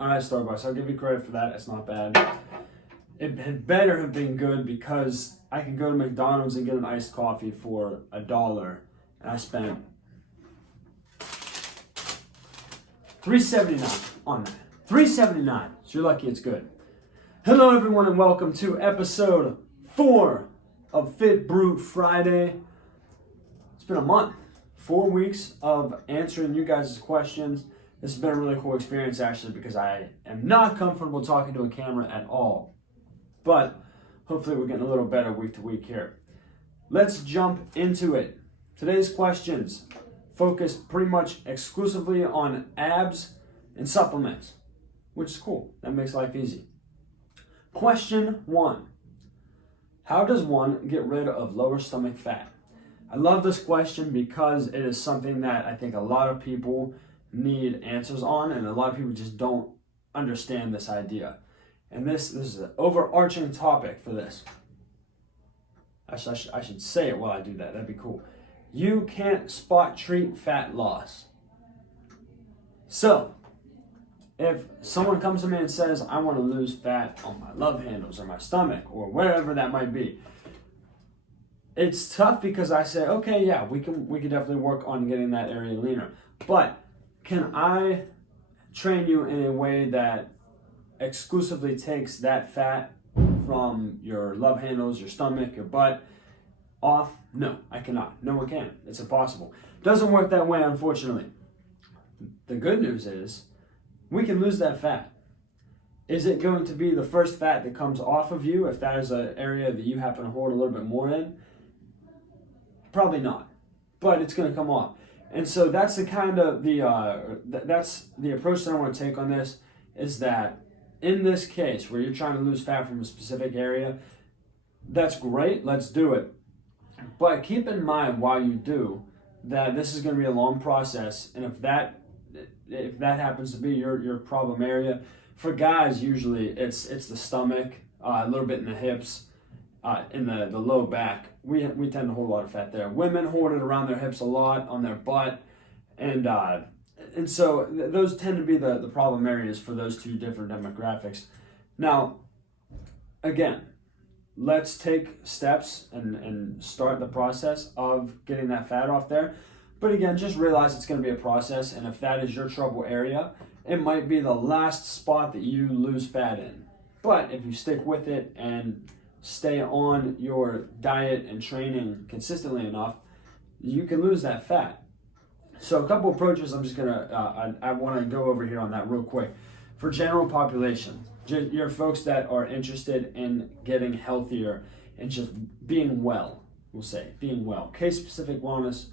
All right, Starbucks, I'll give you credit for that. It's not bad. It had better have been good because I can go to McDonald's and get an iced coffee for $1, and I spent $3.79 on that. $3.79. So you're lucky it's good. Hello, everyone, and welcome to episode 4 of Brew Friday. It's been a month, 4 weeks of answering you guys' questions. This has been a really cool experience, actually, because I am not comfortable talking to a camera at all. But hopefully we're getting a little better week to week here. Let's jump into it. Today's questions focus pretty much exclusively on abs and supplements, which is cool. That makes life easy. Question 1. How does one get rid of lower stomach fat? I love this question because it is something that I think a lot of people need answers on, and a lot of people just don't understand this idea. And this is an overarching topic for this. I should say it while I do that. That'd be cool. You can't spot treat fat loss. So, if someone comes to me and says, I want to lose fat on my love handles or my stomach or wherever that might be, it's tough because I say, okay, yeah, we can definitely work on getting that area leaner. But can I train you in a way that exclusively takes that fat from your love handles, your stomach, your butt off? No, I cannot. No one can. It's impossible. Doesn't work that way, unfortunately. The good news is we can lose that fat. Is it going to be the first fat that comes off of you if that is an area that you happen to hold a little bit more in? Probably not, but it's going to come off. And so that's the kind of that's the approach that I want to take on this, is that in this case where you're trying to lose fat from a specific area, that's great, let's do it. But keep in mind while you do that this is going to be a long process, and if that happens to be your problem area, for guys usually it's the stomach, a little bit in the hips, in the low back. We tend to hold a lot of fat there. Women hold it around their hips a lot, on their butt, and so those tend to be the problem areas for those two different demographics. Now, again, let's take steps and start the process of getting that fat off there. But again, just realize it's going to be a process, and if that is your trouble area, it might be the last spot that you lose fat in. But if you stick with it and stay on your diet and training consistently enough, you can lose that fat. So a couple approaches I want to go over here on that real quick. For general population, your folks that are interested in getting healthier and just being well, we'll say, being well. Case-specific wellness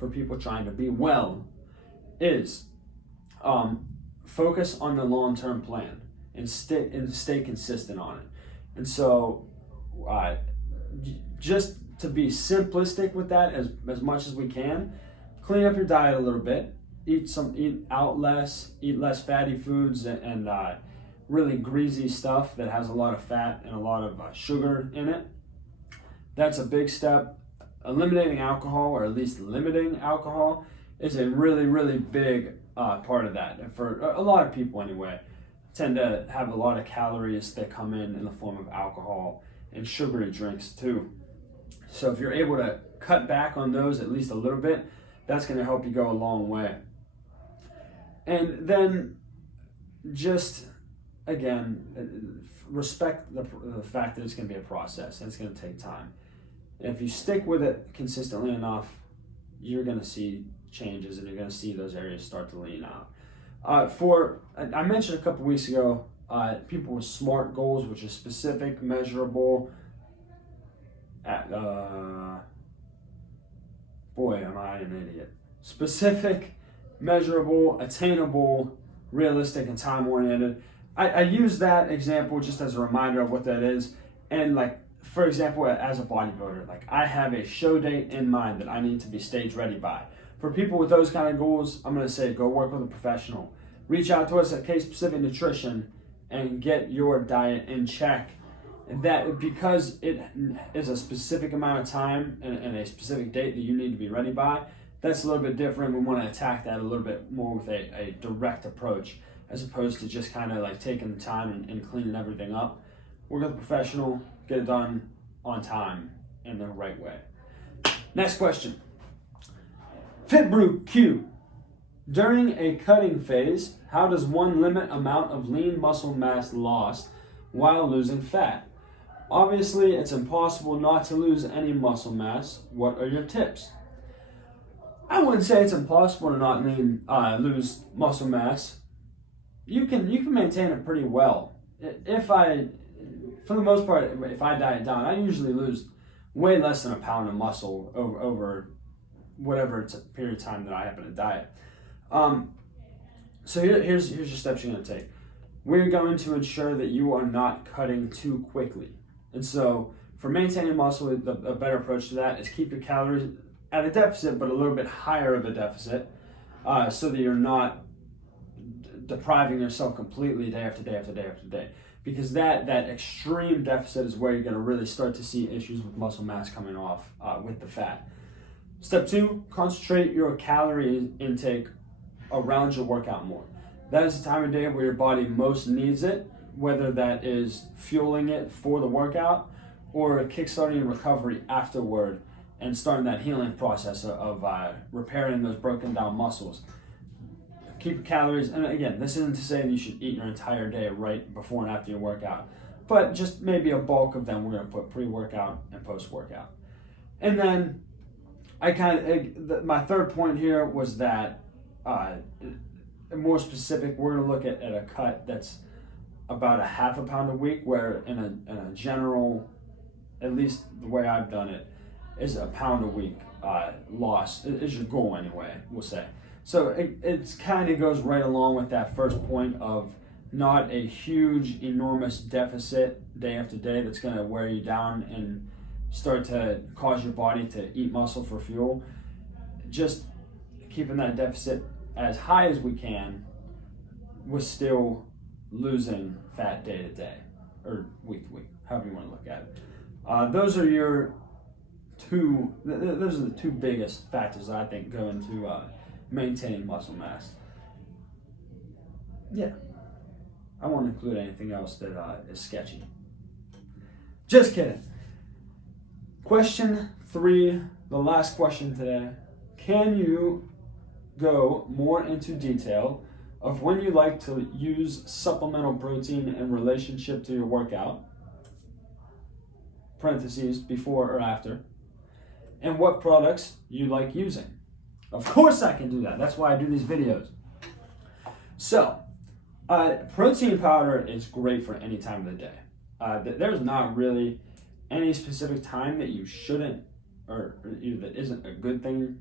for people trying to be well is focus on the long-term plan and stay consistent on it. And so just to be simplistic with that as much as we can, clean up your diet a little bit, eat less fatty foods and really greasy stuff that has a lot of fat and a lot of sugar in it. That's a big step. Eliminating alcohol, or at least limiting alcohol, is a really, really big part of that. And for a lot of people anyway, tend to have a lot of calories that come in the form of alcohol and sugary drinks too. So if you're able to cut back on those at least a little bit, that's going to help you go a long way. And then just, again, respect the fact that it's going to be a process and it's going to take time. And if you stick with it consistently enough, you're going to see changes and you're going to see those areas start to lean out. I mentioned a couple weeks ago, people with SMART goals, which is specific, measurable, boy, am I an idiot. Specific, measurable, attainable, realistic, and time-oriented. I use that example just as a reminder of what that is. And like, for example, as a bodybuilder, like I have a show date in mind that I need to be stage ready by. For people with those kind of goals, I'm going to say go work with a professional. Reach out to us at Case Specific Nutrition and get your diet in check. And that, because it is a specific amount of time and a specific date that you need to be ready by, that's a little bit different. We want to attack that a little bit more with a direct approach as opposed to just kind of like taking the time and cleaning everything up. Work with a professional, get it done on time in the right way. Next question. Fit Brew Q. During a cutting phase, how does one limit amount of lean muscle mass lost while losing fat? Obviously, it's impossible not to lose any muscle mass. What are your tips? I wouldn't say it's impossible to not lose muscle mass. You can maintain it pretty well. For the most part, if I diet down, I usually lose way less than a pound of muscle over whatever period of time that I happen to diet. So here's your steps you're going to take. We're going to ensure that you are not cutting too quickly. And so for maintaining muscle, a better approach to that is keep your calories at a deficit, but a little bit higher of a deficit, so that you're not depriving yourself completely day after day after day after day. Because that extreme deficit is where you're going to really start to see issues with muscle mass coming off with the fat. Step 2, concentrate your calorie intake around your workout more. That is the time of day where your body most needs it, whether that is fueling it for the workout or kickstarting recovery afterward and starting that healing process of repairing those broken down muscles. Keep calories, and again, this isn't to say that you should eat your entire day right before and after your workout, but just maybe a bulk of them we're going to put pre-workout and post-workout. And then my third point here was that more specific, we're going to look at a cut that's about a half a pound a week, where in a general, at least the way I've done it, is a pound a week loss is your goal anyway, we'll say. So it kind of goes right along with that first point of not a huge, enormous deficit day after day that's going to wear you down and start to cause your body to eat muscle for fuel. Just keeping that deficit as high as we can with still losing fat day to day or week to week, however you want to look at it. Those are the two biggest factors that I think go into maintaining muscle mass. Yeah, I won't include anything else that is sketchy. Just kidding. Question 3, the last question today. Can you go more into detail of when you like to use supplemental protein in relationship to your workout, parentheses, before or after, and what products you like using? Of course I can do that. That's why I do these videos. So, protein powder is great for any time of the day. There's not really any specific time that you shouldn't, or that isn't a good thing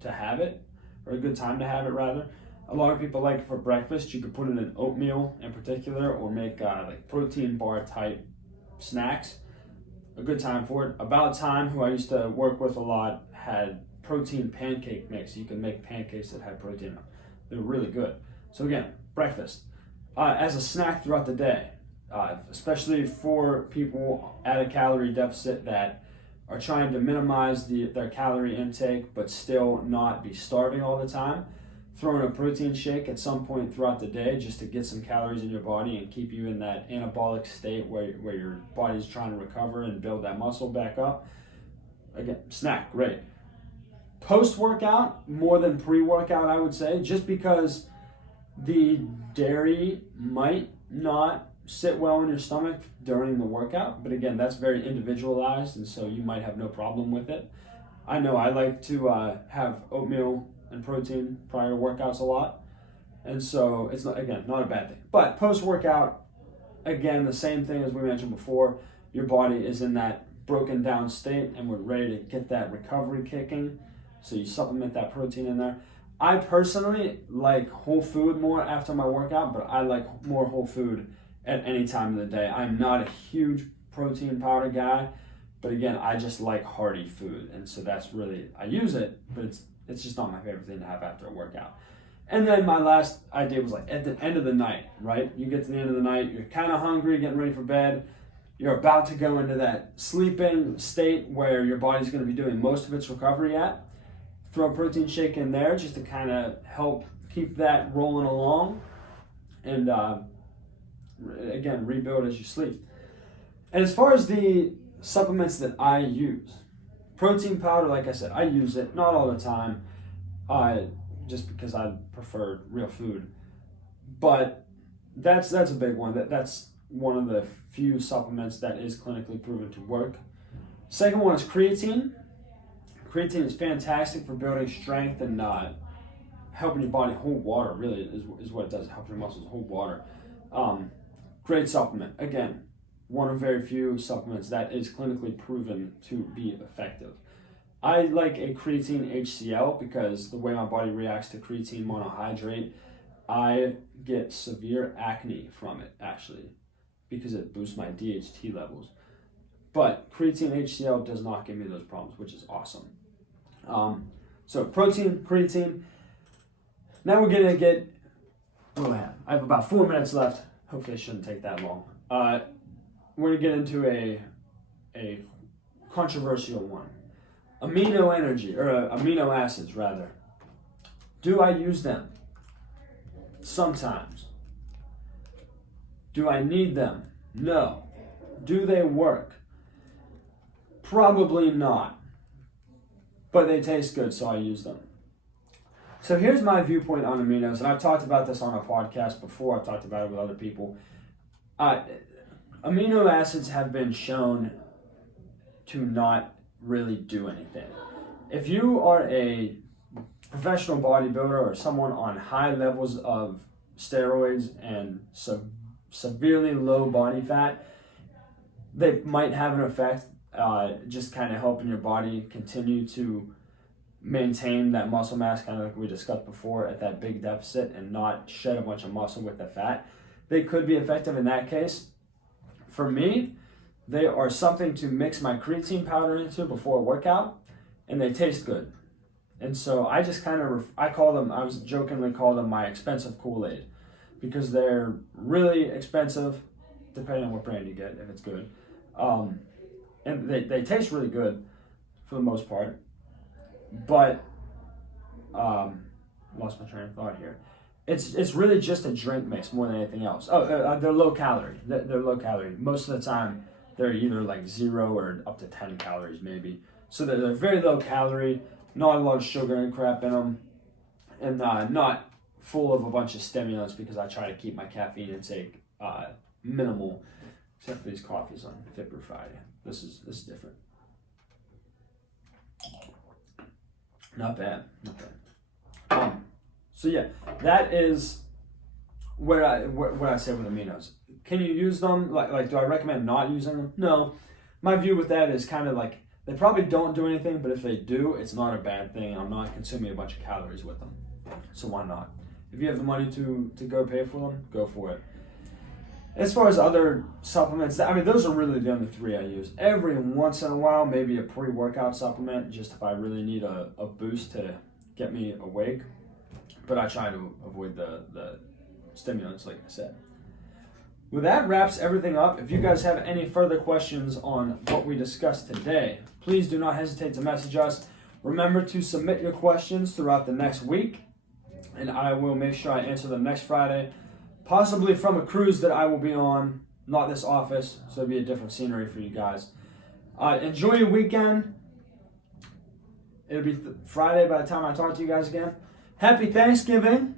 to have it, or a good time to have it rather. A lot of people like it for breakfast. You could put it in oatmeal in particular, or make like protein bar type snacks. A good time for it. About Time, who I used to work with a lot, had protein pancake mix. You can make pancakes that had protein in them. They're really good. So again, breakfast. As a snack throughout the day, especially for people at a calorie deficit that are trying to minimize their calorie intake but still not be starving all the time, throw in a protein shake at some point throughout the day just to get some calories in your body and keep you in that anabolic state where your body's trying to recover and build that muscle back up. Again, snack, great. Post-workout, more than pre-workout, I would say, just because the dairy might not sit well in your stomach during the workout, but again, that's very individualized, and so you might have no problem with it. I know I like to have oatmeal and protein prior to workouts a lot, and so it's not a bad thing. But post-workout, again, the same thing as we mentioned before, your body is in that broken down state and we're ready to get that recovery kicking, so you supplement that protein in there. I personally like whole food more after my workout, but I like more whole food at any time of the day. I'm not a huge protein powder guy, but again, I just like hearty food, and so that's really, I use it, but it's just not my favorite thing to have after a workout. And then my last idea was like at the end of the night, right? You get to the end of the night, you're kind of hungry, getting ready for bed, you're about to go into that sleeping state where your body's going to be doing most of its recovery at. Throw a protein shake in there just to kind of help keep that rolling along. and again, rebuild as you sleep. And as far as the supplements that I use, protein powder, like I said, I use it, not all the time, just because I prefer real food. But that's a big one. That's one of the few supplements that is clinically proven to work. Second one is creatine. Creatine is fantastic for building strength and helping your body hold water, really, is what it does. It helps your muscles hold water. Great supplement. Again, one of very few supplements that is clinically proven to be effective. I like a creatine HCl because the way my body reacts to creatine monohydrate, I get severe acne from it, actually, because it boosts my DHT levels. But creatine HCl does not give me those problems, which is awesome. So protein, creatine. Now we're gonna get, what do I have? I have about 4 minutes left. Hopefully it shouldn't take that long. We're gonna get into a controversial one. Amino acids rather. Do I use them? Sometimes. Do I need them? No. Do they work? Probably not. But they taste good, so I use them. So here's my viewpoint on aminos, and I've talked about this on a podcast before. I've talked about it with other people. Amino acids have been shown to not really do anything. If you are a professional bodybuilder or someone on high levels of steroids and severely low body fat, they might have an effect, just kind of helping your body continue to maintain that muscle mass, kind of like we discussed before, at that big deficit and not shed a bunch of muscle with the fat. They could be effective in that case. For me, they are something to mix my creatine powder into before a workout, and they taste good. And so I just kind of, I was jokingly call them my expensive Kool-Aid, because they're really expensive, depending on what brand you get, if it's good. And they taste really good for the most part. But, lost my train of thought here. It's really just a drink mix more than anything else. They're low calorie. They're low calorie. Most of the time, they're either like 0 or up to 10 calories maybe. So they're very low calorie, not a lot of sugar and crap in them, and not full of a bunch of stimulants, because I try to keep my caffeine intake minimal, except for these coffees on Brew Friday. This is different. Not bad. So yeah, that is what I say with aminos. Can you use them? Like, do I recommend not using them? No. My view with that is kind of like, they probably don't do anything, but if they do, it's not a bad thing. I'm not consuming a bunch of calories with them. So why not? If you have the money to go pay for them, go for it. As far as other supplements, those are really the only 3 I use. Every once in a while, maybe a pre-workout supplement, just if I really need a boost to get me awake. But I try to avoid the stimulants, like I said. Well, that wraps everything up. If you guys have any further questions on what we discussed today, please do not hesitate to message us. Remember to submit your questions throughout the next week, and I will make sure I answer them next Friday, possibly from a cruise that I will be on, not this office, so it'll be a different scenery for you guys. Enjoy your weekend. It'll be Friday by the time I talk to you guys again. Happy Thanksgiving,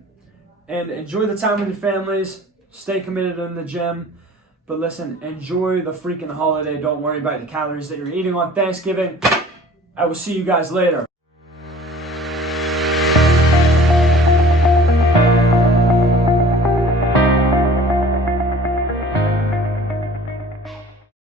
and enjoy the time with your families. Stay committed in the gym. But listen, enjoy the freaking holiday. Don't worry about the calories that you're eating on Thanksgiving. I will see you guys later.